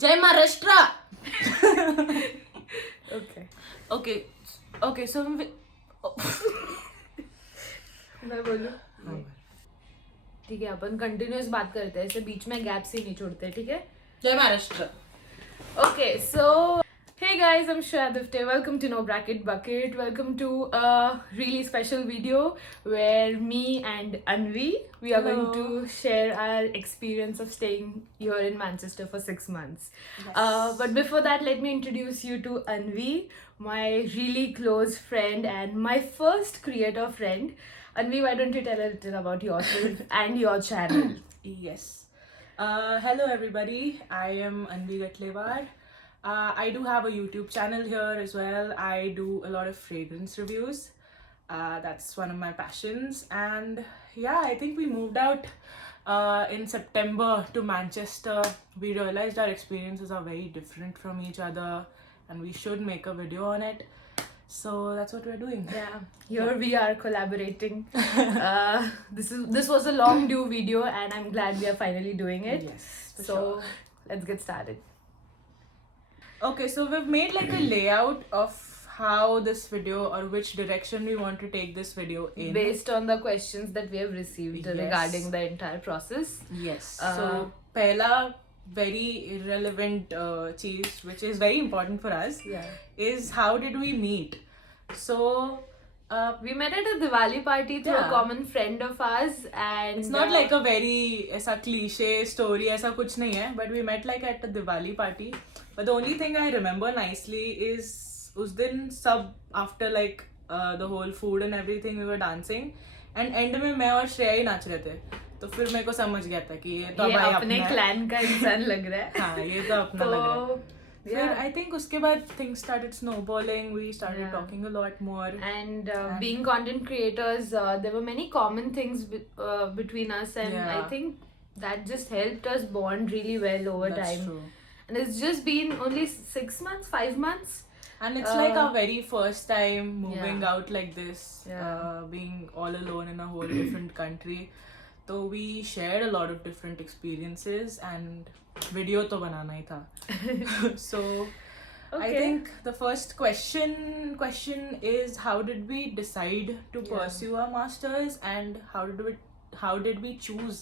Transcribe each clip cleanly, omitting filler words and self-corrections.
Jai Maharashtra. Okay, so मैं बोलूं? ठीक है, अपन कंटिन्यूअस बात करते हैं, ऐसे बीच में गैप्स ही नहीं छोड़ते, ठीक है? Jai Maharashtra. Okay, so hey guys, I'm Shreya Divate. Welcome to No Bracket Bucket. Welcome to a really special video where me and Anvi, we are going to share our experience of staying here in Manchester for 6 months. Yes. But before that, let me introduce you to Anvi, my really close friend and my first creator friend. Anvi, why don't you tell a little about yourself and your channel? Yes. Hello everybody. I am Anvi Gatlewar. I do have a YouTube channel here as well. I do a lot of fragrance reviews. That's one of my passions. And yeah, I think we moved out in September to Manchester. We realized our experiences are very different from each other and we should make a video on it. So that's what we're doing. Yeah, here we are collaborating. This was a long due video and I'm glad we are finally doing it. Yes, for So sure. let's get started. Okay, so we've made like a layout of how this video or which direction we want to take this video in. Based on the questions that we have received Yes. regarding the entire process. Yes. Uh, So, pehla very irrelevant cheese, which is very important for us, Yeah. is how did we meet? So, We met at a Diwali party through a Yeah. common friend of ours and it's not like a very ऐसा cliche story, ऐसा कुछ नहीं है, but we met like at a Diwali party. But the only thing I remember nicely is उस दिन सब after like the whole food and everything we were dancing and end में मैं और श्रेया ही नाच रहे थे. तो फिर मेरे को समझ गया था कि ये तो ये भाई अपने अपना है. क्लैन का इंसान लग रहा है. हाँ, ये तो अपना लग रहा है. तो फिर I think उसके बाद things started snowballing. We started Yeah. talking a lot more. And being content creators, there were many common things between us, and Yeah. I think that just helped us bond really well over That's time. true. And it's just been only 6 months, 5 months. And it's like our very first time moving Yeah. out like this, Yeah. being all alone in a whole different country. So we shared a lot of different experiences and video to banana hi tha. So I Okay. think the first question is how did we decide to Yeah. pursue our masters and how did we choose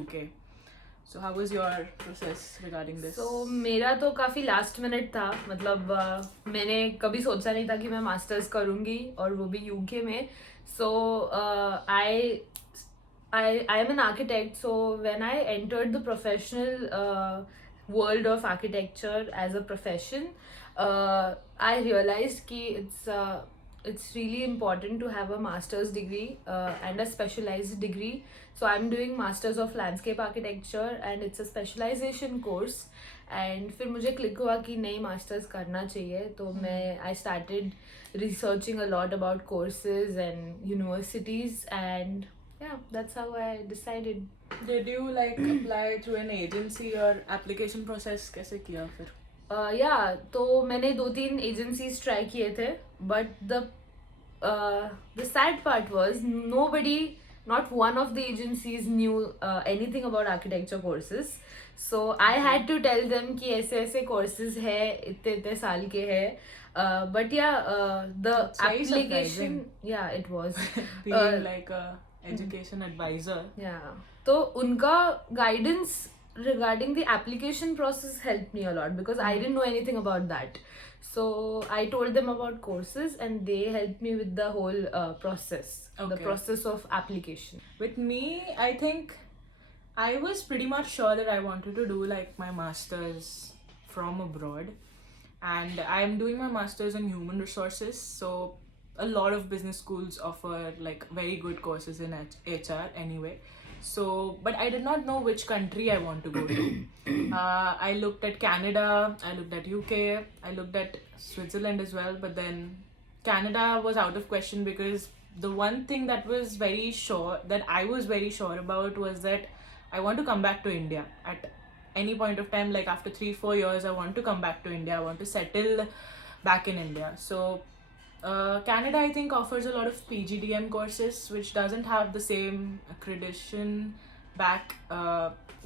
UK? So how was your process regarding this? So मेरा तो काफ़ी last minute था, मतलब मैंने कभी सोचा नहीं था कि मैं मास्टर्स करूँगी और वो भी यूके में. So I am an architect, so when I entered the professional world of architecture as a profession, I realized कि it's really important to have a master's degree and a specialized degree. So I'm doing masters of landscape architecture and it's a specialization course. And फिर मुझे click हुआ कि नहीं masters करना चाहिए, तो मैं I started researching a lot about courses and universities, and yeah, that's how I decided. Did you like apply through an agency or application process कैसे किया फिर? Yeah, तो मैंने 2-3 agencies try किए थे, but the sad part was not one of the agencies knew anything about architecture courses. So I had to tell them कि ऐसे courses है, इतने साल के है. But yeah, the It's very application, surprising. yeah, it was. Being like a education advisor. Yeah. तो उनका guidance regarding the application process helped me a lot because I didn't know anything about that. So I told them about courses and they helped me with the whole process, the Okay. process of application. With me, I think I was pretty much sure that I wanted to do like my masters from abroad, and I'm doing my masters in human resources. So a lot of business schools offer like very good courses in HR anyway. So, but I did not know which country I want to go to. I looked at Canada, I looked at UK, I looked at Switzerland as well, but then Canada was out of question because the one thing that was very sure, that I was very sure about was that I want to come back to India at any point of time. Like after 3-4 years, I want to come back to India. I want to settle back in India. So Canada, I think, offers a lot of PGDM courses, which doesn't have the same accreditation back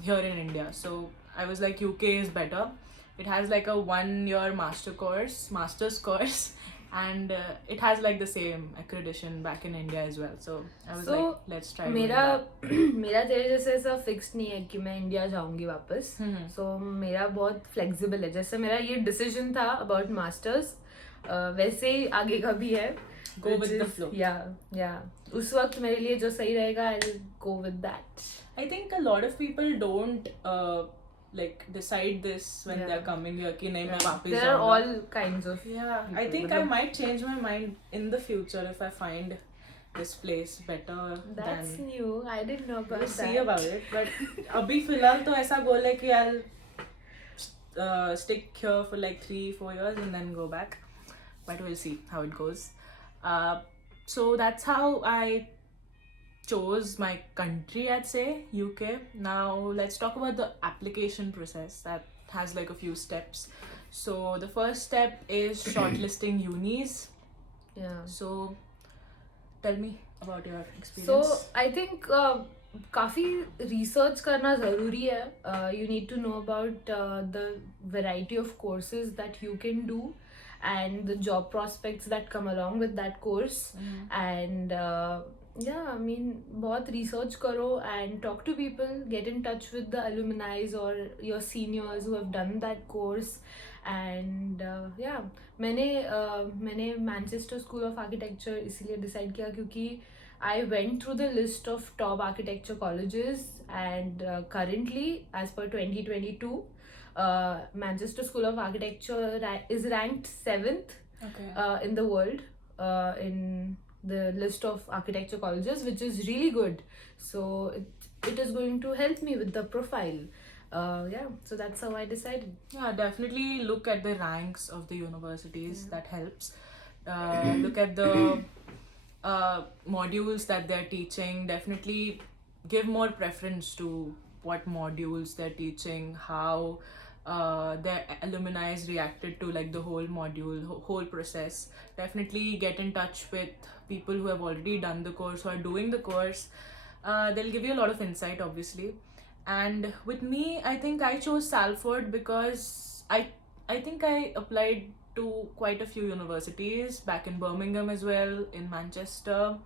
here in India. So I was like, UK is better. It has like a 1 year master's course, and it has like the same accreditation back in India as well. So I was like, let's try doing मेरा that. मेरा तेरे जैसे ऐसा fix नहीं है कि मैं India जाऊंगी वापस. सो मेरा बहुत फ्लेक्सिबल है. जैसे मेरा ये डिसीजन था अबाउट मास्टर्स, वैसे ही आगे का भी है. Go with the flow. या उस वक्त मेरे लिए जो सही रहेगा, I'll go with that. I think a lot of people don't like decide this when they're coming here कि नहीं मैं वापस There are all kinds of I think I might change my mind in the future if I find this place better. That's new. I didn't know about we'll that. see about it, but अभी फिलहाल तो ऐसा गोल है कि I'll stick here for like 3-4 years and then go back, but we'll see how it goes. So that's how I chose my country, I'd say, UK. Now let's talk about the application process. That has like a few steps. So the first step is shortlisting unis. Yeah. So tell me about your experience. So I think काफ़ी research करना ज़रूरी है. You need to know about the variety of courses that you can do and the job prospects that come along with that course. And I mean, बहुत research करो and talk to people, get in touch with the alumni or your seniors who have done that course. And मैंने Manchester school of architecture इसीलिए decide किया क्योंकि I went through the list of top architecture colleges, and currently, as per 2022, Manchester School of Architecture is ranked 7th in the world in the list of architecture colleges, which is really good. So it is going to help me with the profile. So that's how I decided. Yeah, definitely look at the ranks of the universities. That helps. Look at the modules that they're teaching. Definitely give more preference to what modules they're teaching, how their alumni reacted to like the whole module, whole process. Definitely get in touch with people who have already done the course or are doing the course. They'll give you a lot of insight, obviously. And with me, I think I chose Salford because I think I applied to quite a few universities back in Birmingham as well, in Manchester.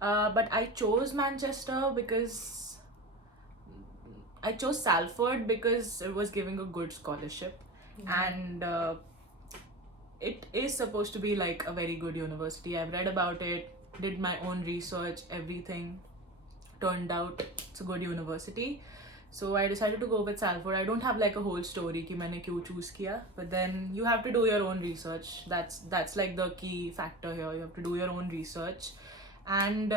But I chose Manchester because I chose Salford because it was giving a good scholarship. And it is supposed to be like a very good university. I've read about it, did my own research, everything. Turned out it's a good university. So I decided to go with Salford. I don't have like a whole story कि मैंने क्यों choose किया, but then you have to do your own research. That's like the key factor here. You have to do your own research and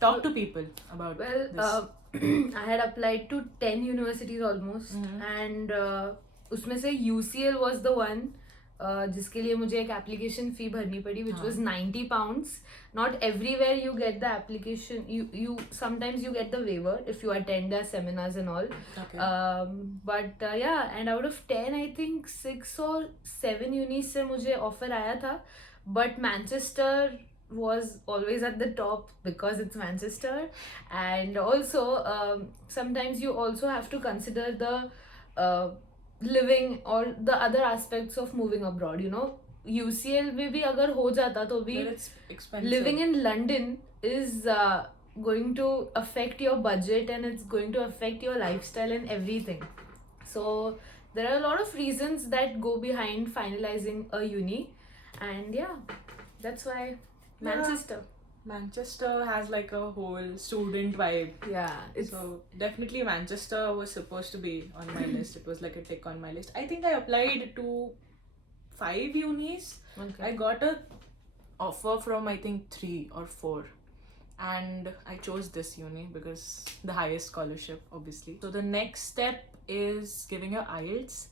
talk to people about this. I had applied to 10 universities almost, and उसमें से UCL was the one जिसके लिए मुझे एक application fee भरनी पड़ी, which was £90. Not everywhere you get the application. You sometimes you get the waiver if you attend their seminars and all. But and out of 10, I think 6 or 7 unis से मुझे offer आया था. But Manchester was always at the top because it's Manchester. And also sometimes you also have to consider the living or the other aspects of moving abroad. You know, UCL में भी अगर हो जाता तो भी living in London is going to affect your budget and it's going to affect your lifestyle and everything. So there are a lot of reasons that go behind finalizing a uni, and that's why Manchester has like a whole student vibe. So definitely Manchester was supposed to be on my list. It was like a tick on my list. I think I applied to 5 unis. I got a offer from I think 3 or 4. And I chose this uni because the highest scholarship, obviously. So the next step is giving your IELTS.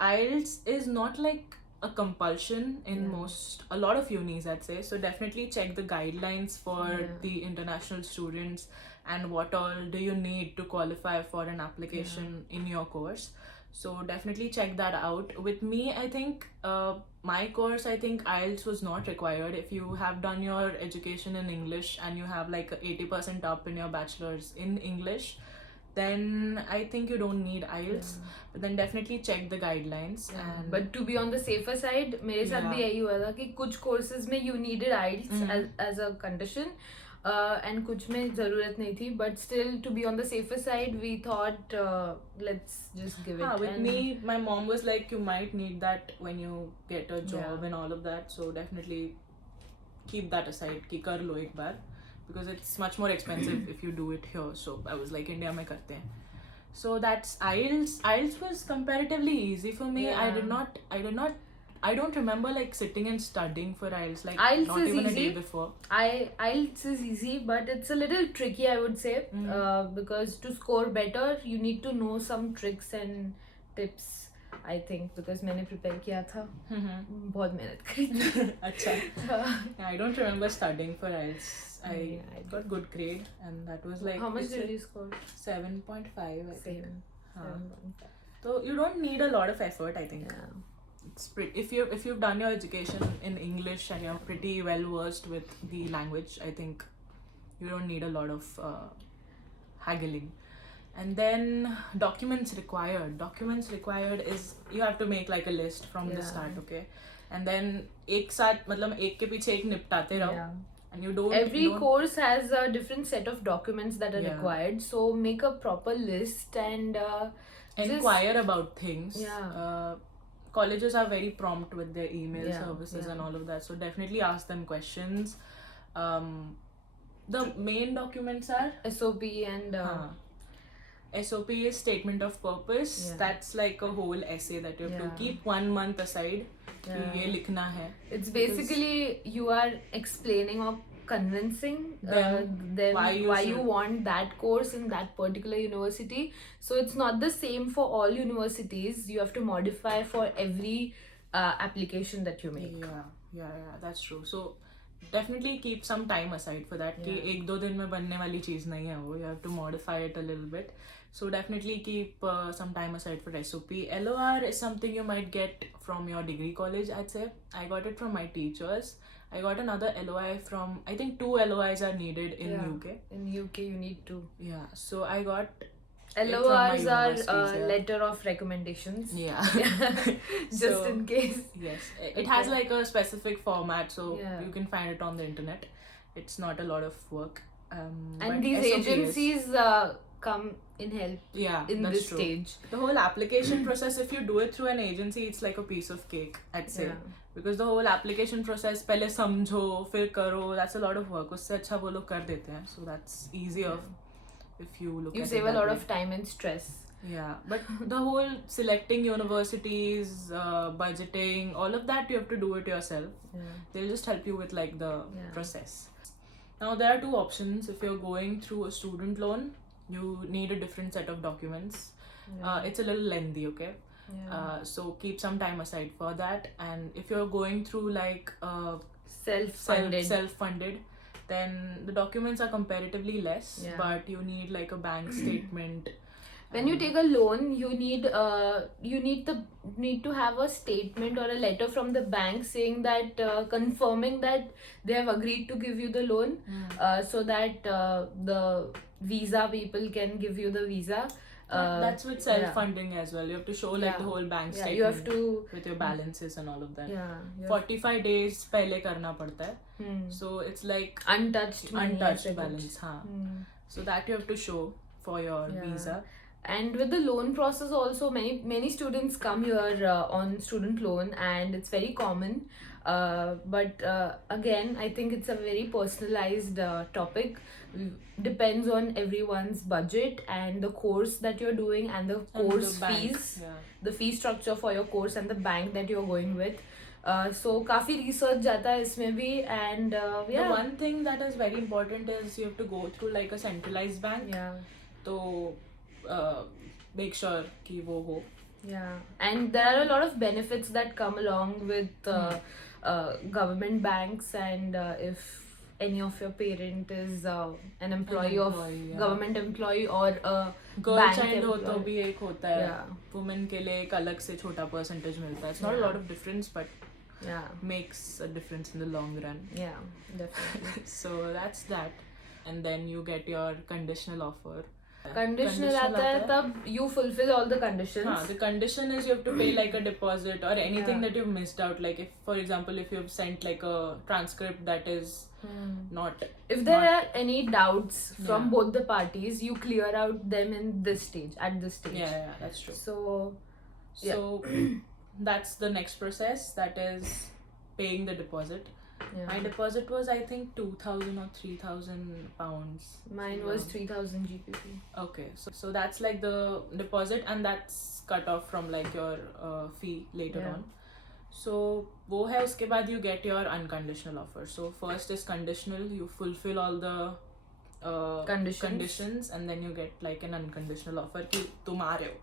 IELTS is not like a compulsion in a lot of unis, I'd say. So definitely check the guidelines for the international students and what all do you need to qualify for an application in your course. So definitely check that out. With me, I think my course, I think IELTS was not required. If you have done your education in English and you have like 80% up in your bachelor's in English, then I think you don't need IELTS. But then definitely check the guidelines. And But to be on the safer side, मेरे साथ भी यही हुआ था कि कुछ courses में you needed IELTS as a condition, and कुछ में ज़रूरत नहीं थी. But still, to be on the safer side, we thought let's just give it. With me, my mom was like, you might need that when you get a job and all of that. So definitely keep that aside. कि कर लो एक बार, because it's much more expensive if you do it here. So I was like, India में करते हैं. So that's IELTS. IELTS was comparatively easy for me. I don't remember like sitting and studying for IELTS, like IELTS not is even easy. a day before. IELTS is easy, but it's a little tricky, I would say, because to score better, you need to know some tricks and tips. I think because मैंने prepare किया था, बहुत मेहनत करी थी. अच्छा. Yeah, I don't remember studying for IELTS. I got good grade, and that was like. How much did you score? 7.5. I think. Same. 7.5. So you don't need a lot of effort, I think. Yeah. It's pretty, if you've done your education in English and you're pretty well versed with the language, I think you don't need a lot of haggling. And then documents required is you have to make like a list from the start, okay? And then एक साथ मतलब एक के पीछे एक निपटाते रहो. And you don't. Every course has a different set of documents that are required. So make a proper list and inquire about things. Yeah. Colleges are very prompt with their email services and all of that. So definitely ask them questions. The main documents are SOP and SOP is statement of purpose. That's like a whole essay that you have to keep 1 month aside. कि ये लिखना है. It's basically you are explaining or convincing them why you want that course in that particular university. So it's not the same for all universities. You have to modify for every application that you make. Yeah, that's true. So definitely keep some time aside for that. कि 1-2 दिन में बनने वाली चीज़ नहीं है वो. You have to modify it a little bit. So definitely keep some time aside for SOP. LOR is something you might get from your degree college, I'd say. I got it from my teachers. I got another LOI from, I think 2 LOIs are needed in UK. In UK you need to. Yeah, so I got LORs are letter of recommendations. Yeah. Just in case. Yes. It has like a specific format, so you can find it on the internet. It's not a lot of work. And these agencies come in help in this stage. The whole application process, if you do it through an agency, it's like a piece of cake, I'd say. Because the whole application process, पहले समझो फिर करो, that's a lot of work. उससे अच्छा वो लोग कर देते हैं. So that's easier if you look at it. You save a lot of time and stress. Yeah, but the whole selecting universities, budgeting, all of that you have to do it yourself. They'll just help you with like the process. Now there are 2 options. If you're going through a student loan, you need a different set of documents. It's a little lengthy, okay? So keep some time aside for that. And if you're going through like self-funded, then the documents are comparatively less, but you need like a bank statement. When you take a loan, you need to have a statement or a letter from the bank saying that confirming that they have agreed to give you the loan, so that the visa people can give you the visa. That's with self-funding as well. You have to show like the whole bank statement. You have to with your balances and all of that. 45 days पहले करना पड़ता है. So it's like untouched balance. So that you have to show for your visa. And with the loan process also, many students come here on student loan, and it's very common. But again, I think it's a very personalized topic. Depends on everyone's budget and the course that you're doing and the course fees, the fee structure for your course and the bank that you're going with. So काफी research जाता है इसमें भी, and the one thing that is very important is you have to go through like a centralized bank. So make sure कि वो हो. And there are a lot of benefits that come along with government banks, and if any of your parent is an employee of government employee or a girl bank child हो employee. तो भी एक होता है. Women के लिए एक अलग से छोटा percentage मिलता है. It's not a lot of difference, but makes a difference in the long run. Definitely. So that's that. And then you get your conditional offer. Conditional आता है तब you fulfill all the conditions. हाँ, the condition is you have to pay like a deposit or anything Yeah. that you've missed out. Like if, for example, if you've sent like a transcript that is not. If there are any doubts from Yeah. both the parties, you clear out them in this stage, at this stage. Yeah, that's true. So that's the next process, that is paying the deposit. yeah. My deposit was, I think, 2,000 or 3,000 pounds. Mine was 3,000 GBP. Okay, so that's like the deposit, and that's cut off from like your fee later Yeah. on. So वो है, उसके बाद you get your unconditional offer. So first is conditional, you fulfill all the conditions, and then you get like an unconditional offer कि तुम आ रहे हो.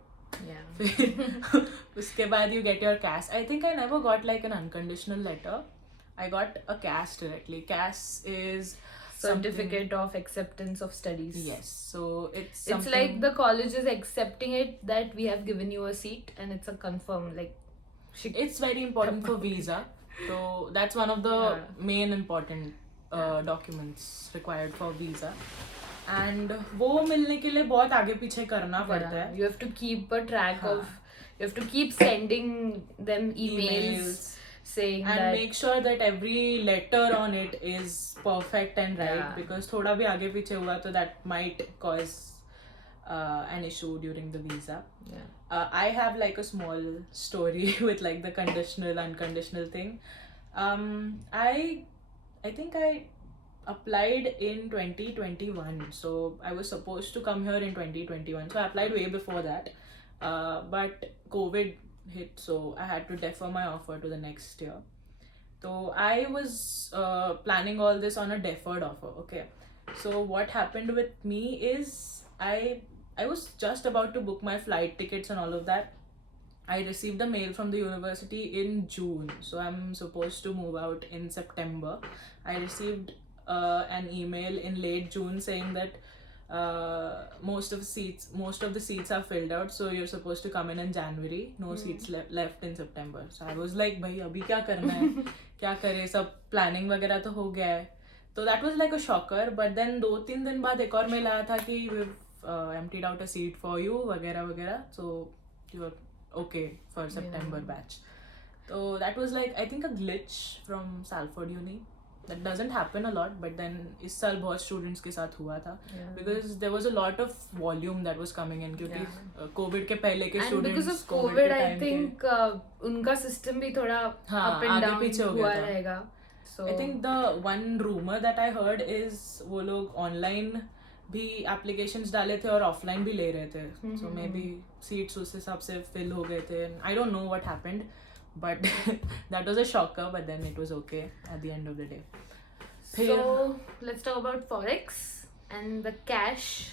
Yeah. फिर उसके बाद you get your CAS. I think I never got like an unconditional letter. I got a CAS directly. CAS is Certificate of Acceptance of Studies. Yes, so it's It's like the college is accepting it that we have given you a seat, and it's a confirm like. It's very important for visa. So that's one of the main important documents required for visa. And वो मिलने के लिए बहुत आगे पीछे करना पड़ता है. You have to keep a track of. You have to keep sending them emails. Saying and that, make sure that every letter on it is perfect and right. Yeah. Because थोड़ा भी आगे पीछे हुआ तो that might cause an issue during the visa. Yeah. I have like a small story with like the conditional unconditional thing. I think I applied in 2021, so I was supposed to come here in 2021, so I applied way before that, but COVID hit, so I had to defer my offer to the next year. So I was planning all this on a deferred offer. Okay, so what happened with me is I was just about to book my flight tickets and all of that. I received a mail from the university in June, so I'm supposed to move out in September. I received an email in late June saying that most of the seats are filled out, so you're supposed to come in January. No seats left in September. So I was like, भाई अभी क्या करना है, क्या करे, सब planning वगैरह तो हो गया है. So that was like a shocker. But then 2-3 दिन बाद एक और mail आया था कि we've emptied out a seat for you वगैरह वगैरह, so you're okay for September batch. So that was like, I think, a glitch from Salford Uni. That doesn't happen a lot, but then इस साल बहुत students के साथ हुआ था. Because there was a lot of volume that was coming in, क्योंकि COVID के पहले के students, and because of COVID I think उनका system भी थोड़ा up and down हुआ रहेगा. So I think the one rumor that I heard is वो लोग online भी applications डाले थे और offline भी ले रहे थे. So maybe seats उस हिसाब से fill हो गए थे. I don't know what happened, but that was a shocker, but then it was okay at the end of the day. So let's talk about Forex and the cash.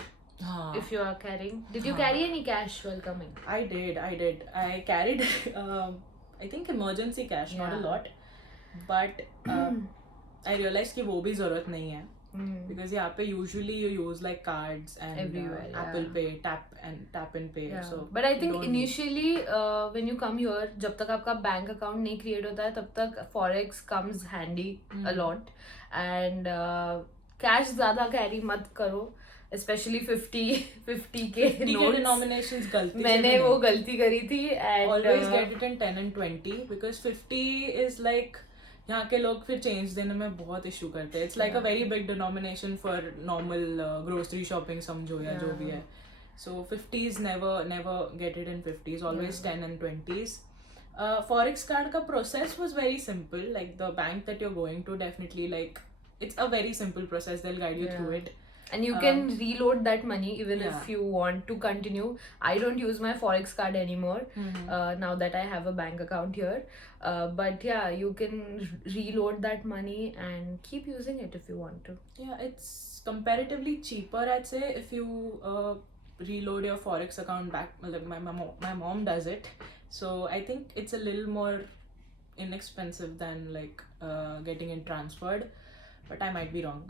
If you are carrying, did you carry any cash while coming? I did. I carried I think emergency cash, not a lot, but I realized कि वो भी ज़रूरत नहीं है. Because यहाँ पे usually you use like cards and everywhere, Apple Pay, tap and pay. Yeah. So but I think initially when you come here, जब तक आपका bank account नहीं create होता है, तब तक Forex comes handy a lot. And cash ज़्यादा carry मत करो, especially 50k notes. denominations गलती मैंने वो गलती करी थी. And always get it in 10 and 20 because 50 is like यहाँ के लोग फिर चेंज देने में बहुत इशू करते हैं. It's like a very big denomination for normal grocery shopping समझो या जो भी है. सो 50s never get it in 50s, always 10 and 20s. Forex card का process was very simple. Like the bank that you're going to, definitely like it's a very simple process. They'll guide you through it. And you can reload that money even if you want to continue. I don't use my Forex card anymore now that I have a bank account here. But yeah, you can reload that money and keep using it if you want to. Yeah, it's comparatively cheaper, I'd say, if you reload your Forex account back. Like my mom does it. So I think it's a little more inexpensive than like getting it transferred. But I might be wrong.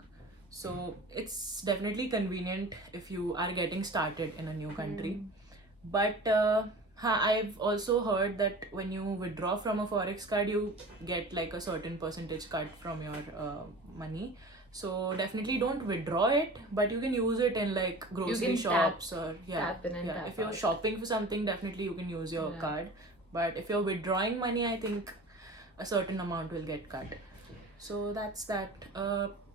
So it's definitely convenient if you are getting started in a new country. But I've also heard that when you withdraw from a Forex card, you get like a certain percentage cut from your money. So definitely don't withdraw it, but you can use it in like grocery can shops or tap in and tap if you're out. shopping for something, definitely you can use your Yeah. card. But if you're withdrawing money, I think a certain amount will get cut. So that's that.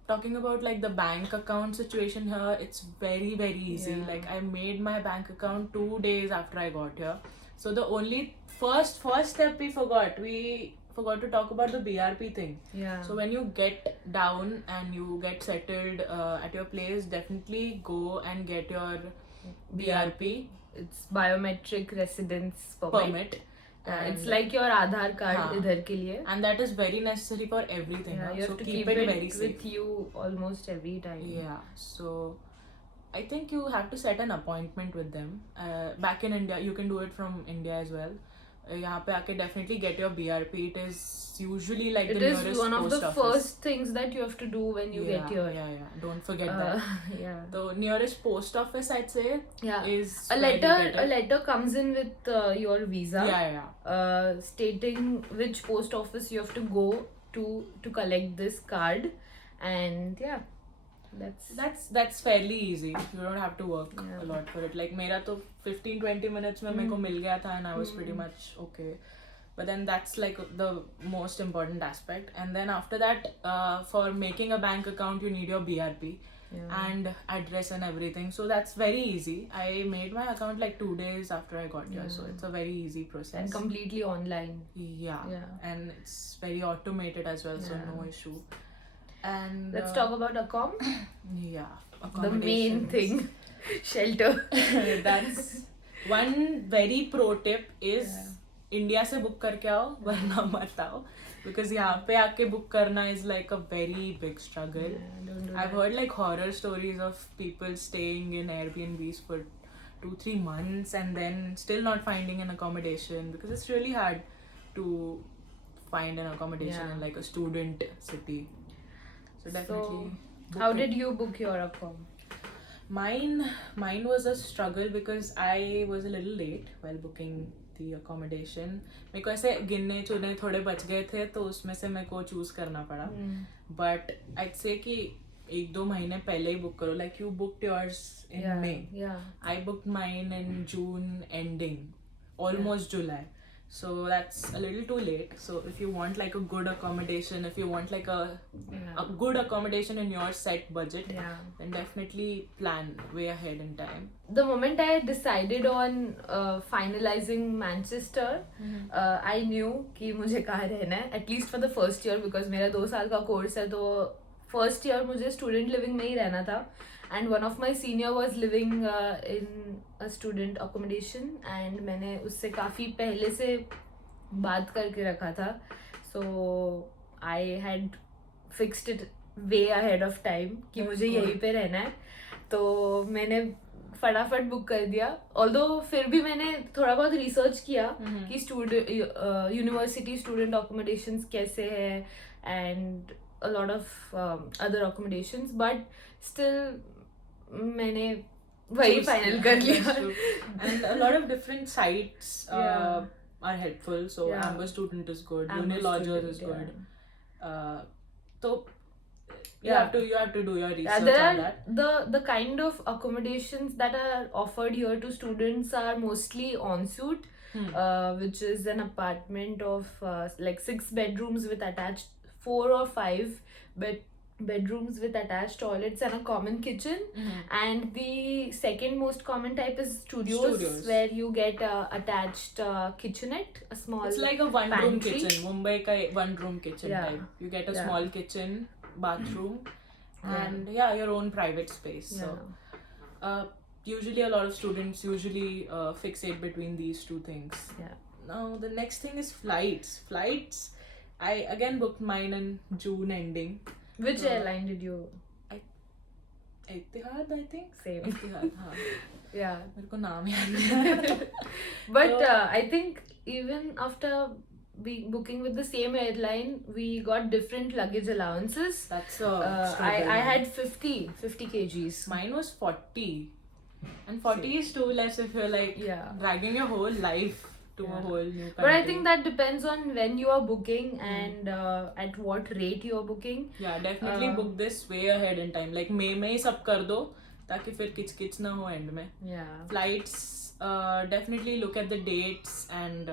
Talking about like the bank account situation here, it's very easy. Yeah. Like I made my bank account 2 days after I got here. So the only first step we forgot to talk about the BRP thing. Yeah. So when you get down and you get settled at your place, definitely go and get your BRP It's biometric residence permit. It's And- like your Aadhaar card हाँ. इधर के लिए. And that is very necessary for everything. Yeah, huh? you have So to keep keep it it very safe. with you almost every time. Yeah, so I think you have to set an appointment with them. Back in India, you can do it from India as well. यहाँ पे आके definitely get your BRP. It is usually like It the is nearest one of post the office. first things that you have to do when you get here. Yeah. Don't forget that. Yeah. The nearest post office, I'd say, Yeah. is A where you letter. get A it. letter comes in with your visa. Yeah. Stating which post office you have to go to collect this card, and yeah, That's fairly easy. You don't have to work Yeah. a lot for it. Like मेरा तो 15-20 minutes में मेरे को मिल गया था and I was pretty much okay. But then that's like the most important aspect. And then after that, for making a bank account, you need your BRP and address and everything. So that's very easy. I made my account like 2 days after I got here. So it's a very easy process. and completely online. Yeah. And it's very automated as well, so no issue. And Let's talk about Accom. Yeah, The main accommodations. thing, shelter. That's one very pro tip is India से book करके आओ वरना मत आओ, because यहाँ पे आके book करना is like a very big struggle. Don't do I've heard like horror stories of people staying in Airbnbs for 2-3 months and then still not finding an accommodation, because it's really hard to find an accommodation in like a student city. So definitely. book How it. did you book your Accom? Mine was a struggle because I was a little late while booking the accommodation. मेरे को ऐसे गिनने चुने थोड़े बच गए थे तो उसमें से मेरे को चूज करना पड़ा. But I'd say कि 1-2 महीने पहले ही बुक करो. Like you booked yours in May. Yeah. I booked mine in June ending, almost July. So that's a little too late. So if you want like a good accommodation, if you want like a good accommodation in your set budget, then definitely plan way ahead in time. The moment I decided on finalizing Manchester, I knew कि मुझे कहाँ रहना है, at least for the first year, because मेरा 2 साल का course है, तो first year मुझे student living में ही रहना था. And one of my senior was living in a student accommodation, and मैंने उससे काफ़ी पहले से बात करके रखा था. So I had fixed it way ahead of time कि मुझे यहीं पे रहना है. तो मैंने फटाफट बुक कर दिया. Although फिर भी मैंने थोड़ा बहुत रिसर्च किया कि student university student accommodations कैसे है and a lot of other accommodations, but still मैंने वही फाइनल कर लिया. And a lot of different sites are helpful. So Amber Student is good, Unilodgers is good. So you have to do your research There on are that. the kind of accommodations that are offered here to students are mostly ensuite, which is an apartment of like 6 bedrooms with attached 4 or 5 bedrooms with attached toilets and a common kitchen. And the second most common type is studios. Where you get a attached kitchenette, a small It's like a one-room pantry. kitchen. Mumbai ka one-room kitchen type. You get a small kitchen, bathroom, and your own private space. So usually a lot of students fixate between these two things. Now the next thing is flights. I again booked mine in June ending. Which airline did you? Etihad, I think. Same. Etihad, हाँ. Yeah. मेरे को नाम याद नहीं है. But I think even after booking with the same airline, we got different luggage allowances. That's a struggle. I had 50 kgs. Mine was 40. And 40 is too less if you're like dragging your whole life to a Yeah. whole new country. But I think that depends on when you are booking and at what rate you are booking. Yeah, definitely book this way ahead in time. Like May में ही सब कर दो ताकि फिर किच ना हो end में. Yeah. Flights, definitely look at the dates and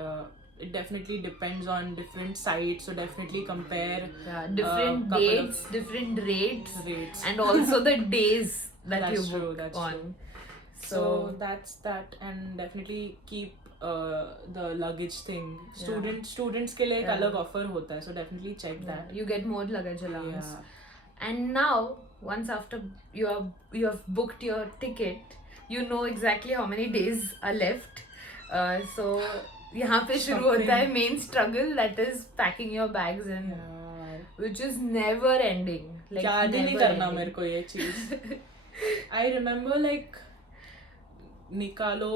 it definitely depends on different sites. So definitely compare. Yeah, different couple dates, different rates, rates. and also the days that That's you book true, that's on. true. So that's that, and definitely keep the luggage thing. Students के लिए एक अलग offer होता है, so definitely check that. You get more luggage allowance. Yeah. And now, once after you have booked your ticket, you know exactly how many days are left. So यहाँ पे शुरू होता है main struggle, that is packing your bags in, which is never ending. Like याद ही नहीं never करना ending. मेरे को ये चीज. I remember like निकालो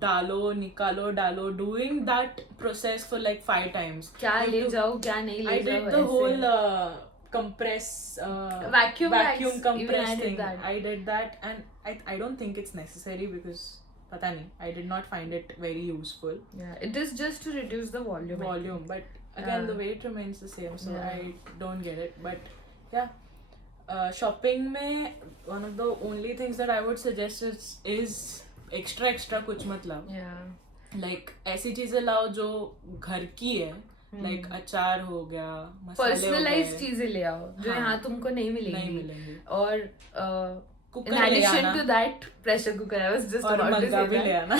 डालो doing that process for like 5 times. क्या ले जाओ क्या नहीं ले I जाओ did the ऐसे. whole compress Vacuum bags. compress Even I did thing. that. I did that, and I don't think it's necessary because पता नहीं, I did not find it very useful. Yeah, it is just to reduce the volume. But again the weight remains the same, so I don't get it. But yeah, shopping में one of the only things that I would suggest is extra कुछ मत लाओ. Yeah. Like ऐसी चीजें लाओ जो घर की है. Like अचार हो गया, मसाले हो गए. Personalized चीजें ले आओ जो यहाँ तुमको नहीं मिलेंगी. और in addition to that, pressure cooker. I was just about to say that. भी ले आना.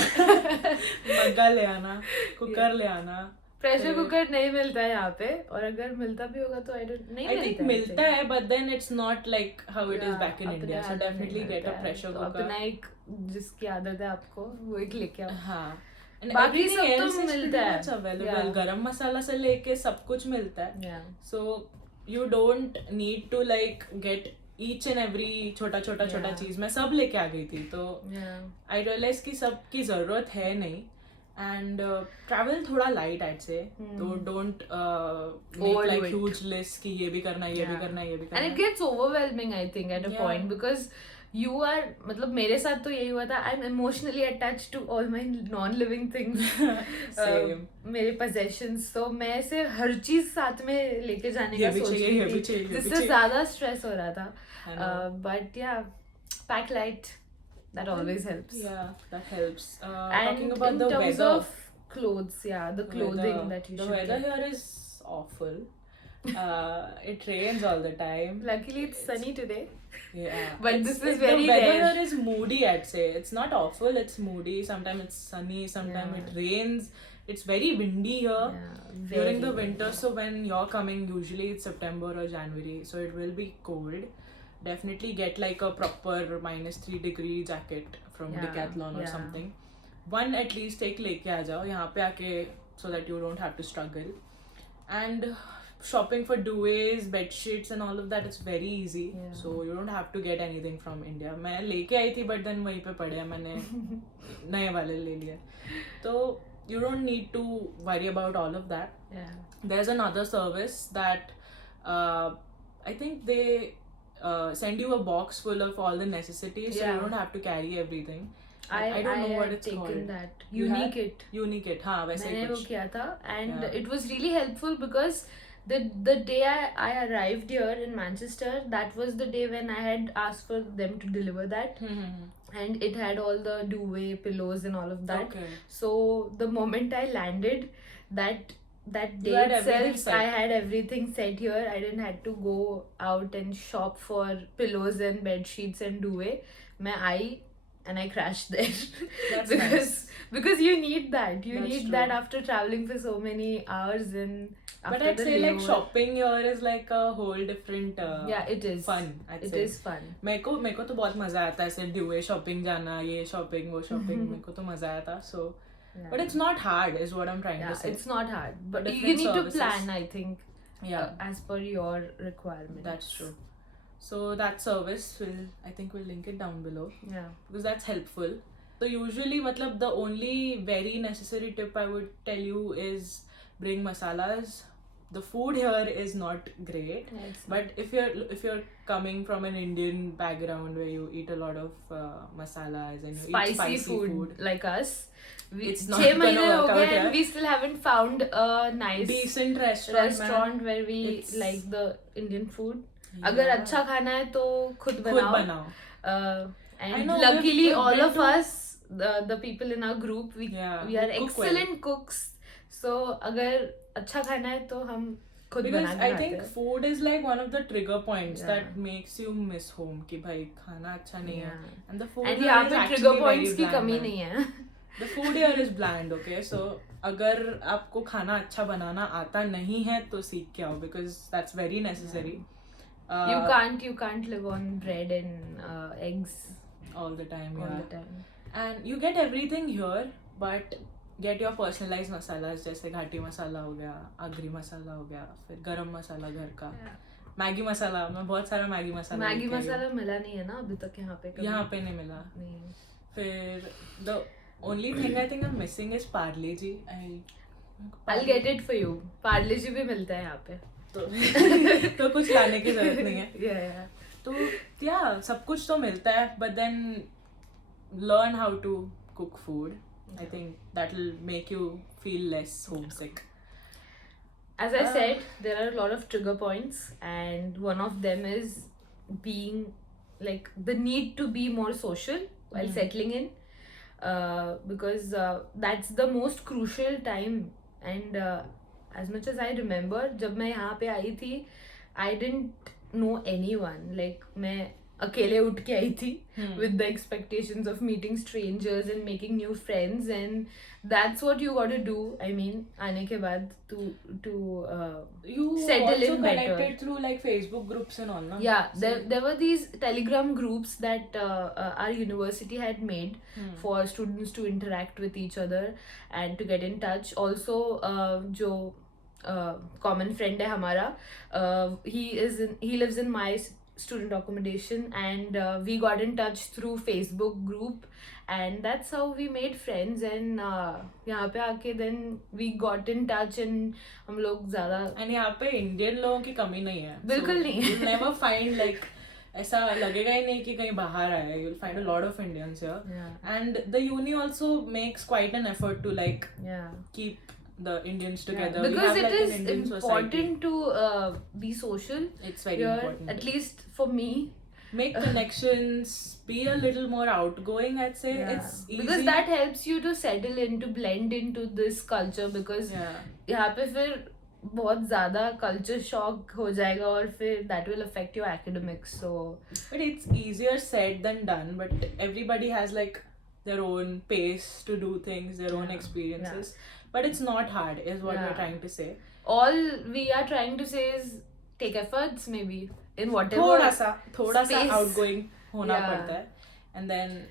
मग्गा ले आना, कुकर ले आना. Pressure cooker नहीं मिलता है यहाँ पे, और अगर मिलता भी होगा तो I think मिलता है, but then it's not like how it is back in India. So definitely get a pressure cooker. अपना एक जिसकी आदत है आपको वो एक लेके आओ. हाँ. And बाकी everything सब else तो is मिलता pretty है. much available. Yeah. गरम मसाला से लेके सब कुछ मिलता है. Yeah. So you don't need to like get each and every छोटा चीज. मैं सब लेके आ गई थी, तो I realized कि सब की जरूरत है नहीं. And travel थोड़ा light I'd say. So don't make like huge lists कि ये भी करना ये भी करना. And it gets overwhelming, I think, at a point, because you are, मतलब मेरे साथ तो यही हुआ था. I'm emotionally attached to all my non-living things. Same. मेरे possessions. So मैं ऐसे हर चीज साथ में लेके जाने का सोच रही थी, जिससे ज्यादा stress हो रहा था. But yeah, pack light. That always helps. Yeah, that helps. And talking about in the terms weather, of clothes, the clothing that you should The weather get. here is awful. It rains all the time. Luckily, it's sunny today. Yeah. But this is very the weather rare. here is moody, I'd say. It's not awful, it's moody. Sometimes it's sunny, sometimes it rains. It's very windy here during the winter. So when you're coming, usually it's September or January, so it will be cold. Definitely get like a proper -3 degree jacket from Decathlon or something. One at least take लेके आ जाओ यहाँ पे आके, so that you don't have to struggle. And shopping for duvets, bed sheets and all of that, it's very easy. So you don't have to get anything from India. मैं लेके आई थी, but then वहीं पे पड़े हैं, मैंने नए वाले ले लिए. तो you don't need to worry about all of that. There's another service that I think they send you a box full of all the necessities, so you don't have to carry everything. I don't know what it's called. That UniKit, हाँ वैसे ही मैंने वो कुछ. किया था, and it was really helpful because the day I arrived here in Manchester, that was the day when I had asked for them to deliver that. And it had all the duvet, pillows and all of that. So the moment I landed, that day itself, I had everything set here. I didn't have to go out and shop for pillows and bed sheets and duvet. मैं आई and I crashed there. Because you need that. You need that after traveling for so many hours and but I'd say like shopping here is like a whole different it is fun. It is fun. मेरे को तो बहुत मजा आता है ऐसे duvet shopping जाना, ये shopping वो shopping. मेरे को तो मजा आया था. So but it's not hard is what I'm trying to say. It's not hard, but you need to plan, I think, as per your requirements. That's true. So that service we'll link it down below. Because that's helpful. So usually matlab the only very necessary tip I would tell you is bring masalas. The food here is not great, but if you're coming from an Indian background where you eat a lot of masalas and you eat spicy food like us, it's not 6 gonna महीने हो work out गए here. and we still haven't found a nice Decent restaurant where we It's- like the Indian food. Yeah. अगर अच्छा खाना है तो खुद बनाओ. I And know, luckily we've all been of to- us, the people in our group, we are we cook excellent cooks. So अगर अच्छा खाना है तो हम खुद बना because के I खाते think हैं. food is like one of the trigger points Yeah. that makes you miss home कि भाई खाना अच्छा नहीं है Yeah. and the food And here यहाँ is पे actually trigger very points की bland, कमी man. नहीं है. The food here is bland, okay? So अगर आपको खाना अच्छा बनाना आता नहीं है तो सीख के आओ because that's very necessary. You can't live on bread and eggs all the time. all Yeah. the time. And you get everything here, but get your personalized masalas जैसे घाटी मसाला हो गया, आगरी मसाला हो गया, फिर गरम मसाला घर का, मैगी मसाला. मैं बहुत सारा मैगी मसाला मैगी लेके आई हूँ. मसाला मिला नहीं है ना अभी तक यहाँ पे कभी. यहाँ पे नहीं मिला. नहीं. फिर the only thing I think I'm missing is parle ji. I'll get it for you. Parle जी भी मिलता है यहाँ पे. तो कुछ लाने की जरूरत नहीं है. Yeah. तो yeah, सब कुछ तो मिलता है, but then learn how to cook food. I think that'll make you feel less homesick. As I said, there are a lot of trigger points, and one of them is being like the need to be more social while settling in, because that's the most crucial time. And as much as I remember, जब मैं यहाँ पे आई थी, I didn't know anyone. Like मैं अकेले उठ के आई थी with the expectations of meeting strangers and making new friends, and that's what you got to do. I mean, आने के बाद to You settle also in better. connected through like Facebook groups and all, no? Yeah, there were these Telegram groups that our university had made for students to interact with each other and to get in touch. Also, जो common friend है हमारा, he lives in my student accommodation, and we got in touch through Facebook group, and that's how we made friends. And यहाँ पे आके then we got in touch, and हम लोग ज़्यादा. And यहाँ पे इंडियन लोगों की कमी नहीं है. बिल्कुल नहीं है. You'll never find like ऐसा लगेगा ही नहीं कि कहीं बाहर आया है. You'll find a lot of Indians here. Yeah. And the uni also makes quite an effort to like Yeah. keep the Indians together. Yeah, We because have, it like, an is Indian important society. to be social. It's very Here, important. at least for me. Make connections, be a little more outgoing, I'd say. Yeah. It's easy. Because that helps you to settle in, to blend into this culture, because Yeah. यहाँ पे फिर बहुत ज़्यादा culture shock हो जाएगा, और फिर that will affect your academics. So But it's easier said than done. But everybody has like their own pace to do things, their own experiences. But it's not hard, is what we're trying to say. all we are trying to say is take efforts, maybe in whatever थोड़ा सा space. outgoing होना Yeah. पड़ता है. And then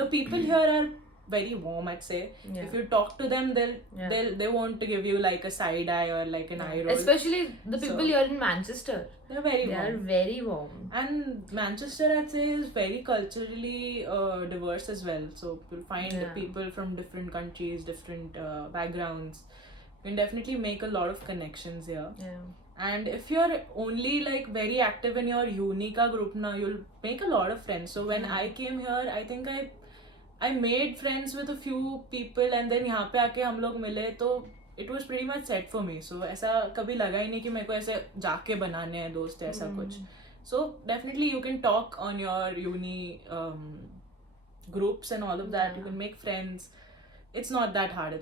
the people here are very warm, I'd say. Yeah. If you talk to them, they won't give you like a side eye or like an eye roll. Especially the people So- here in Manchester. They're very They warm. are very warm. And Manchester, I'd say, is very culturally diverse as well. So you'll find people from different countries, different backgrounds. You can definitely make a lot of connections here. Yeah. And if you're only like very active in your Unica group now, you'll make a lot of friends. So when I came here, I think I made friends with a few people, and then यहाँ पे आके हम लोग मिले, तो it was pretty much set for me. So ऐसा कभी लगा ही नहीं कि मेरे को ऐसे जाके बनाने हैं दोस्त ऐसा कुछ. So definitely you can talk on your uni groups and all of that. You can make friends. It's not that hard.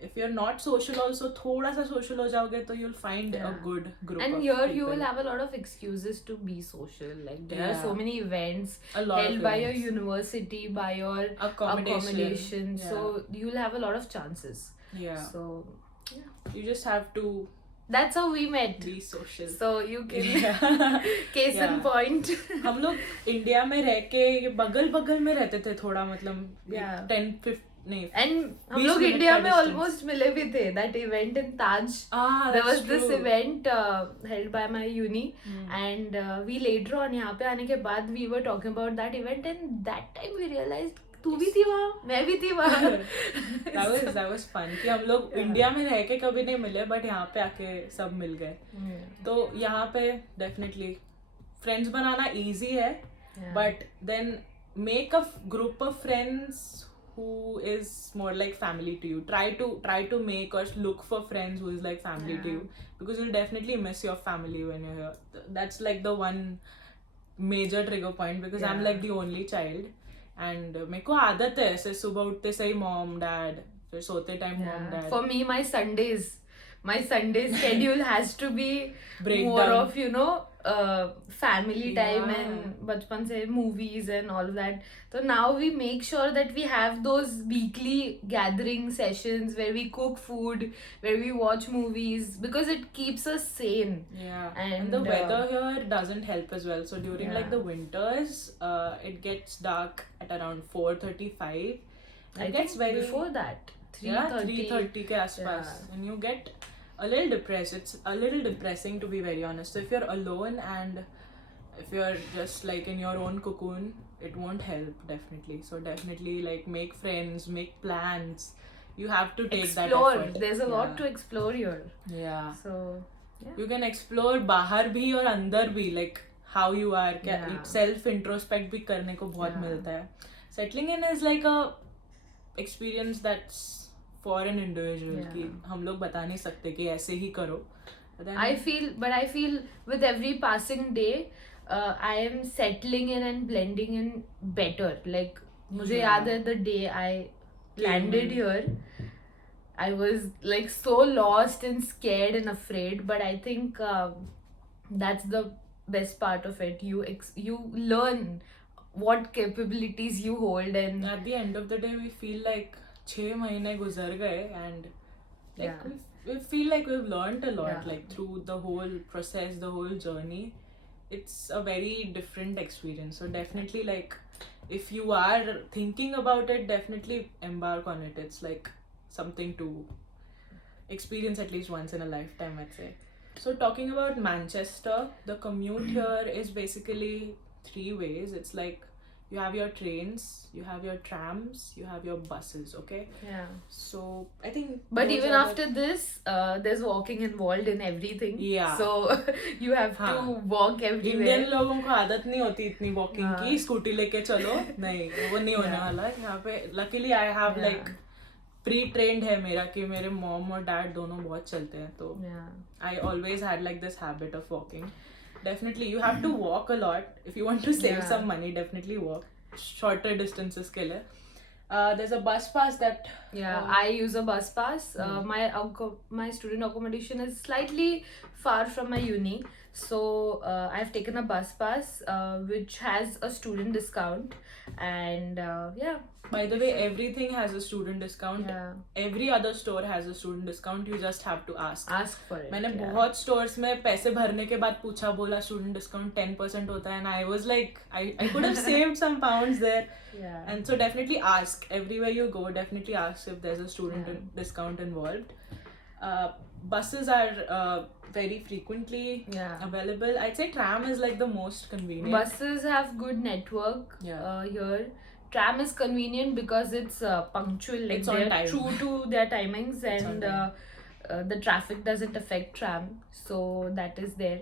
If you're not social also, थोड़ा सा social हो जाओगे तो you'll find a good group And of here people. you will have a lot of excuses to be social. Like there are so many events A lot held of by your events. university, by your Accommodation. Yeah. So you will have a lot of chances. Yeah. So You just have to that's how we met. be social. So you can Yeah. case in Yeah. point. हम लोग India में रह के बगल में रहते थे थोड़ा, मतलब Yeah. 10-15 नहीं. And हम 20 लोग minute इंडिया का में distance. almost मिले भी थे. That event in Taj. There was this event held by my uni, and we later on यहाँ पे आने के बाद we were talking about that event, and that time we realized तू भी थी वहाँ, मैं भी थी वहाँ. that was fun कि हम लोग इंडिया में रह के कभी नहीं मिले, बट यहाँ पे आके सब मिल गए. तो यहाँ पे definitely friends बनाना easy है, but then make a group of friends who is more like family to you. Try to make or look for friends who is like family to you, because you'll definitely miss your family when you're here. That's like the one major trigger point, because I'm like the only child, and मेरे को आदत है ऐसे सुबह उठते से ही mom dad, फिर सोते time mom dad. For me, my Sunday schedule has to be more Breakdown. of, you know, family time and bachpan se movies and all of that. So now we make sure that we have those weekly gathering sessions where we cook food, where we watch movies, because it keeps us sane. Yeah, And the weather here doesn't help as well. So during Yeah. like the winters, it gets dark at around 4:35. I think before that, 3:30. 3:30 के आसपास, and you get a little depressed. It's a little depressing, to be very honest. So if you're alone and if you're just like in your own cocoon, it won't help, definitely. So definitely like make friends, make plans. You have to take that Explore. effort. There's a lot to explore here. Yeah. So You can explore बाहर भी और अंदर भी, like how you are. Self introspect भी करने को बहुत मिलता है. Settling in is like a experience that's for an individual. कि हम लोग बता नहीं सकते कि ऐसे ही करो. I feel with every passing day, I am settling in and blending in better. Like मुझे याद है the day I landed here, I was like so lost and scared and afraid. But I think that's the best part of it. You learn what capabilities you hold, and at the end of the day we feel like 6 महीने गुजर गए, and like we feel like we've learned a lot, like through the whole process, the whole journey. It's a very different experience. So definitely, like if you are thinking about it, definitely embark on it. It's like something to experience at least once in a lifetime, I'd say. So talking about Manchester, the commute here is basically 3 ways. It's like you have your trains, you have your trams, you have your buses, okay? Yeah. So I think... But even after this, there's walking involved in everything. Yeah. So you have to walk everywhere. Indian लोगों को आदत नहीं होती इतनी walking की, scooty लेके चलो, नहीं वो नहीं होने वाला यहाँ पे. Luckily I have like pre trend है मेरा कि मेरे मॉम और डैड दोनों बहुत चलते हैं, तो I always had like this habit of walking. Definitely you have to walk a lot if you want to save some money. Definitely walk shorter distances के लिए. There's a bus pass that I use a bus pass. My student accommodation is slightly far from my uni, so I've taken a bus pass which has a student discount, and by the way, everything has a student discount. Every other store has a student discount. You just have to ask for it. मैंने बहुत stores में पैसे भरने के बाद पूछा, बोला student discount 10% होता है, and I was like I could have saved some pounds there. And so definitely ask everywhere you go. Definitely ask if there's a student discount involved. Buses are very frequently available. I'd say tram is like the most convenient. Buses have good network here. Tram is convenient because it's punctual, like they're true to their timings, and the traffic doesn't affect tram, so that is there.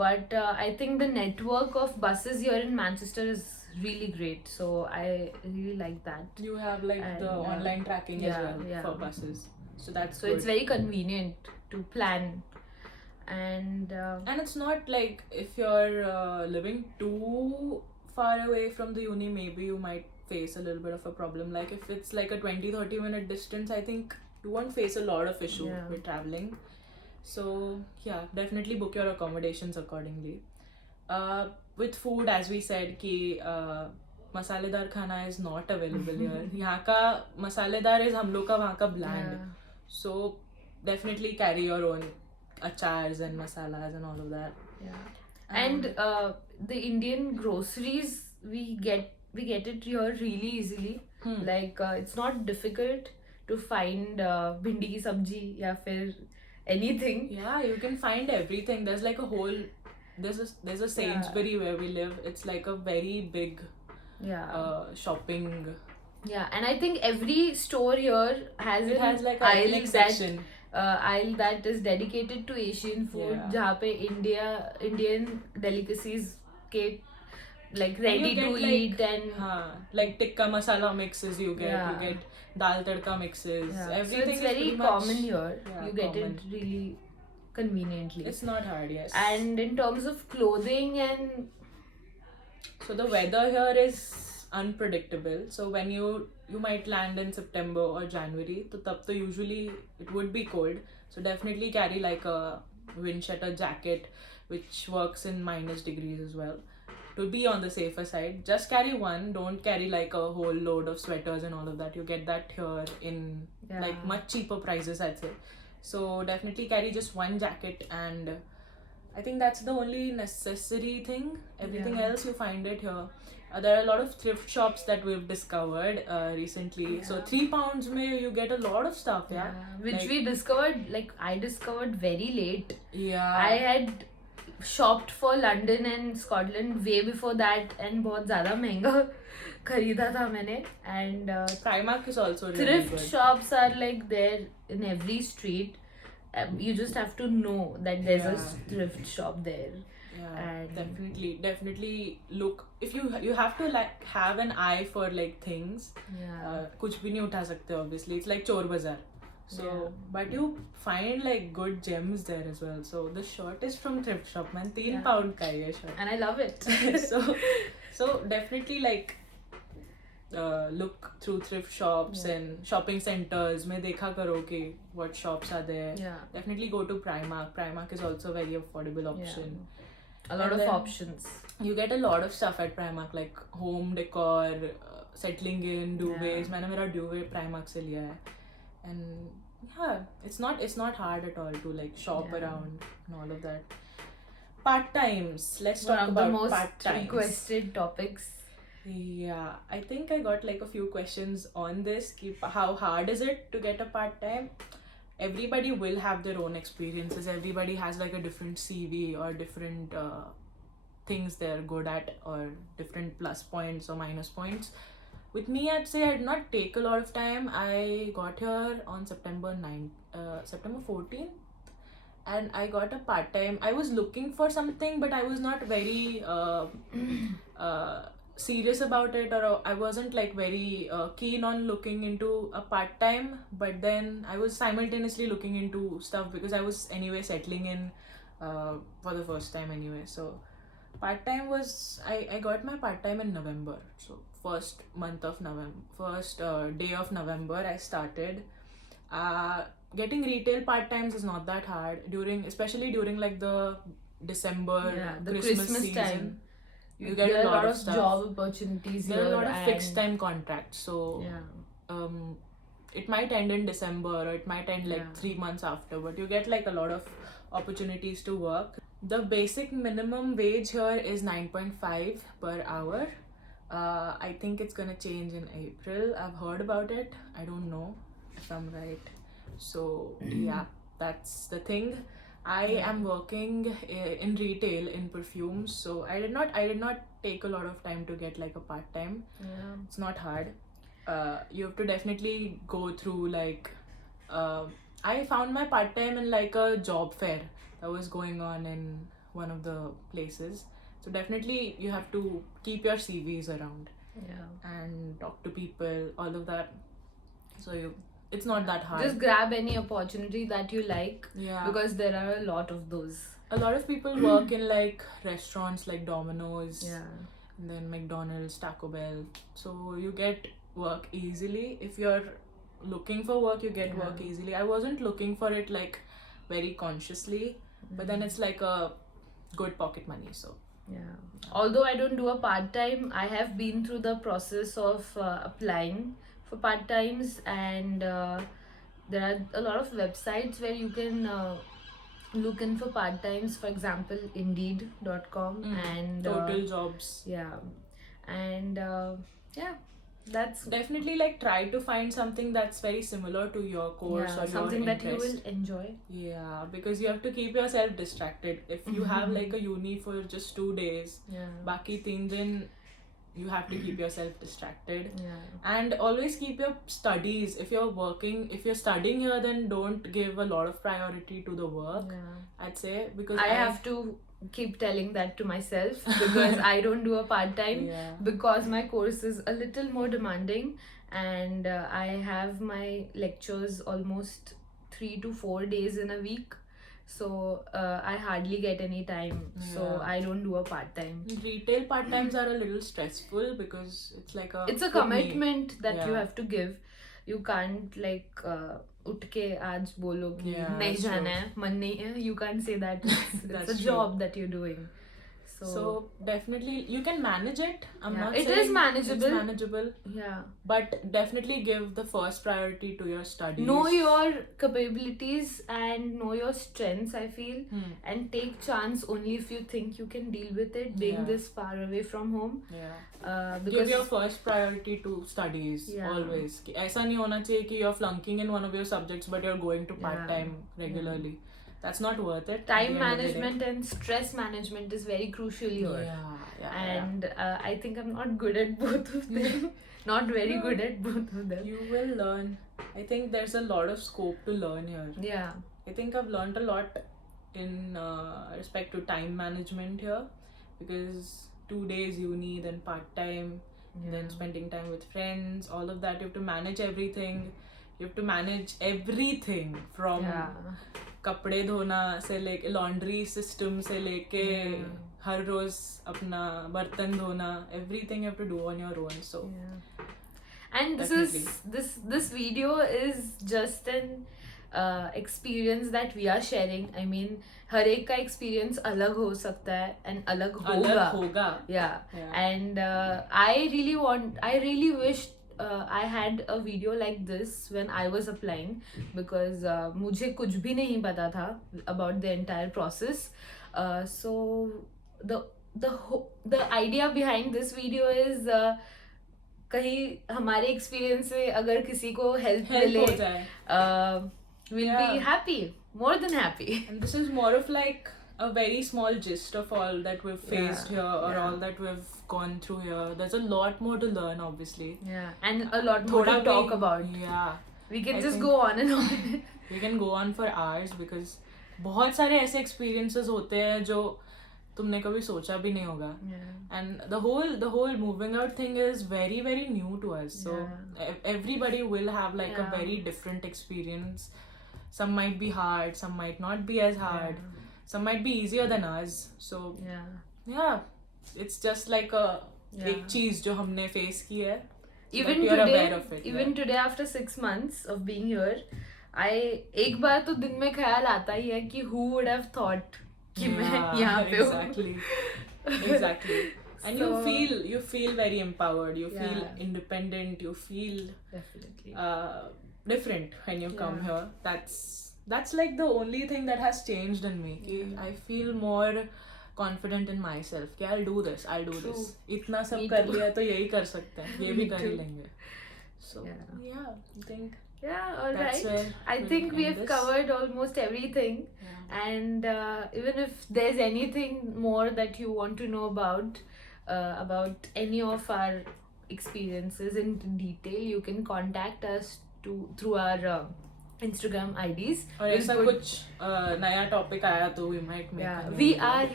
But I think the network of buses here in Manchester is really great, so I really like that. You have like the online tracking as well for buses, so that's good. It's very convenient to plan, and it's not like if you're living too far away from the uni, maybe you might face a little bit of a problem. Like if it's like a 20-30 minute distance, I think you won't face a lot of issue with traveling. So definitely book your accommodations accordingly. With food, as we said ki मसालेदार खाना is not available here. यहाँ का मसालेदार is हम लोग का वहाँ का bland. So definitely carry your own achars and masalas and all of that. And the Indian groceries we get it here really easily. Like it's not difficult to find bhindi ki sabji ya fir anything. You can find everything. There's like a whole there's a Sainsbury where we live. It's like a very big shopping. And I think every store here has like an ethnic section. Aisle that is dedicated to Asian food, जहाँ पे Indian delicacies के like And ready you get, to like, eat and like tikka masala mixes you Yeah. get dal tadka mixes. yeah. So Everything it's is very pretty much common here. yeah, You get common. it really conveniently. It's not hard, yes. And in terms of clothing and So the weather here is unpredictable. So when you might land in September or January, so tab to usually it would be cold. So definitely carry like a wind shutter jacket, which works in minus degrees as well. To be on the safer side, just carry one. Don't carry like a whole load of sweaters and all of that. You get that here in Yeah. like much cheaper prices, I'd say. So definitely carry just one jacket, and I think that's the only necessary thing. Everything Yeah. else you find it here. There are a lot of thrift shops that we've discovered recently. So Yeah. £3 may you get a lot of stuff, yeah. which Like- we discovered, like I discovered very late. Yeah. I had shopped for London and Scotland way before that, and बहुत ज़्यादा महंगा खरीदा था मैंने. And Primark is also really thrift good. shops are like there in every street. You just have to know that there's a Yeah. thrift shop there. Yeah, And- definitely look. If you have to like have an eye for like things. Yeah. कुछ भी नहीं उठा सकते obviously. It's like Chor Bazaar. So, Yeah. but you find like good gems there as well. So the shirt is from thrift shop, man. Yeah. £3 का है ये shirt. And I love it. so definitely like look through thrift shops Yeah. and shopping centers. में देखा करो कि what shops are there. Yeah. Definitely go to Primark. Primark is also a very affordable option. A lot And of then- options. You get a lot of stuff at Primark like home decor, settling in, duvets. Yeah. मैंने मेरा duvet Primark से लिया है. And yeah, it's not hard at all to like shop Yeah. around and all of that. Part times. Let's One talk of the about most part times. requested topics. Yeah, I think I got like a few questions on this. How hard is it to get a part time? Everybody will have their own experiences. Everybody has like a different CV or different things they're good at, or different plus points or minus points. With me, I'd say I did not take a lot of time. I got here on September 14th, and I got a part time. I was looking for something, but I was not very serious about it, or I wasn't like very keen on looking into a part time. But then I was simultaneously looking into stuff because I was anyway settling in for the first time anyway. So part time was I got my part time in November. So first day of November I started. Getting retail part times is not that hard especially during like the December The Christmas Christmas season. time. You get There a are lot of of stuff. job opportunities There are here. a lot of and- fixed time contracts. So Yeah. it might end in December, or it might end like Yeah. 3 months after, but you get like a lot of opportunities to work. The basic minimum wage here is 9.5 per hour. I think it's gonna change in April. I've heard about it. I don't know if I'm right. So yeah, that's the thing. I am working in retail in perfumes, so I did not take a lot of time to get like a part time. Yeah. It's not hard. You have to definitely go through like I found my part time in like a job fair that was going on in one of the places. So definitely you have to keep your CVs around Yeah. and talk to people, all of that. So it's not that hard. Just grab any opportunity that you like, Yeah. because there are a lot of those. A lot of people work in like restaurants like Domino's, Yeah. and then McDonald's, Taco Bell. So you get work easily. If you're looking for work, you get work Yeah. easily. I wasn't looking for it like very consciously, but then it's like a good pocket money. So Yeah. Although I don't do a part time, I have been through the process of applying for part times, and there are a lot of websites where you can look in for part times. For example, Indeed.com and Total Jobs. yeah, and yeah, that's Definitely like try to find something that's very similar to your course or something your that you interest. will enjoy. Yeah, because you have to keep yourself distracted. If you have like a uni for just 2 days, Yeah. baki 3 din you have to keep yourself distracted. Yeah. And always keep your studies. If you're studying here, then don't give a lot of priority to the work, Yeah. I'd say, because I have to keep telling that to myself because I don't do a part-time Yeah. because my course is a little more demanding, and I have my lectures almost 3 to 4 days in a week, so I hardly get any time, so Yeah. I don't do a part-time. Retail part-times are a little stressful because it's like It's a for me, commitment that you yeah. have to give. You can't like उठ के आज बोलो कि Yeah, नहीं that's जाना true. है, मन नहीं है. You can't say that. It's That's a true. job that you're doing. So definitely you can manage it. I'm Yeah, not it saying is manageable. It's manageable, Yeah. but definitely give the first priority to your studies. Know your capabilities and know your strengths, I feel, Hmm. and take chance only if you think you can deal with it, being Yeah. this far away from home. Yeah. Because Give your first priority to studies. Yeah. Always. कि ऐसा नहीं होना चाहिए कि you're flunking in one of your subjects but you're going to part time regularly. That's not worth it. at the time end of the day. management and stress management is very crucial here. Yeah. And I think I'm not good at both of them. Not very No. good at both of them. You will learn. I think there's a lot of scope to learn here. Yeah. I think I've learned a lot in respect to time management here, because 2 days uni, then part time, then spending time with friends, all of that. You have to manage everything. You have to manage everything from कपड़े धोना से लेके laundry system से लेके हर रोज अपना बर्तन धोना, everything you have to do on your own. So and this video is just an experience that we are sharing. I mean, हर एक का experience अलग हो सकता है and अलग होगा. Yeah. And I really wish I had a video like this when I was applying, because मुझे कुछ भी नहीं पता था about the entire process. So the idea behind this video is कहीं हमारे experience से अगर किसी को help मिले, we'll be happy, more than happy. And this is more of like a very small gist of all that we've faced here, or all that we've gone through here. There's a lot more to learn, obviously. Yeah, and a lot more to talk about. Yeah. We can just go on and on. We can go on for hours, because बहुत सारे ऐसे experiences होते हैं जो तुमने कभी सोचा भी नहीं होगा. And the whole moving out thing is very, very new to us. So everybody will have like a very different experience. Some might be hard, some might not be as hard. Some might be easier than us. So yeah, it's just like एक चीज जो हमने face की है. Even you're today, aware of it, even today after 6 months of being here, एक बार तो दिन में ख्याल आता ही है कि who would have thought कि मैं यहाँ पे हूँ. Exactly. And so, you feel very empowered. You feel independent. You feel definitely different when you come here. That's like the only thing that has changed in me. I feel more confident in myself कि I'll do this. इतना सब कर लिया तो यही कर सकते हैं, ये भी कर ही लेंगे. So yeah, I think. Yeah, alright. I think we have covered almost everything. And even if there's anything more that you want to know about any of our experiences in detail, you can contact us through our Instagram IDs. और ऐसा कुछ नया topic आया तो we might make.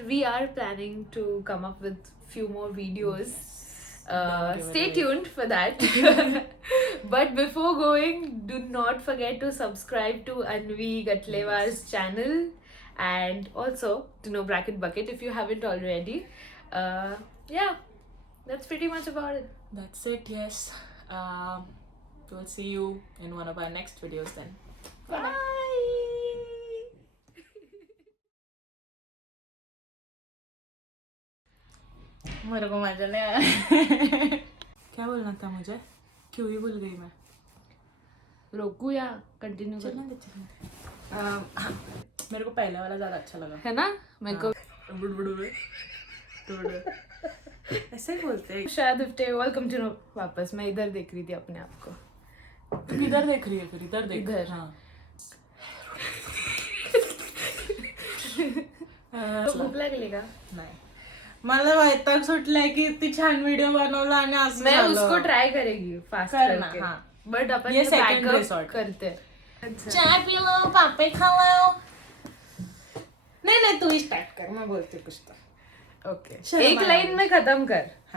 We are planning to come up with few more videos. Stay tuned for that. But before going, do not forget to subscribe to Anvi Gatlewar's channel, and also to know Bracket Bucket if you haven't already. Yeah, that's pretty much about it. That's it. Yes. We'll see you in one of our next videos then. Bye. मेरे को मजा नहीं आया. क्या बोलना था मुझे? क्यों ही भूल गई मैं. रोकू या कंटिन्यू चलने दे. मेरे को पहले वाला ज्यादा अच्छा लगा है ना. मेरे को ऐसे ही बोलते हैं. श्रेया दिवटे, वेलकम टू वापस. मैं इधर देख रही थी अपने आप को. तुम इधर देख रही है, फिर इधर देख. इधर. हाँ. भूक लागली का? नाही. मला वैताग सुटलाय की इतनी छान व्हिडिओ बनवला आणि असं मैं उसको ट्राई करेगी फास्ट करके. बट अपन ये सेकंड बैकअप करते. चाय पी लो, पापे खा लो. नहीं नहीं तू ही स्टार्ट कर, मैं बोलती कुछ तो. ओके शर्मा एक लाइन में खत्म कर.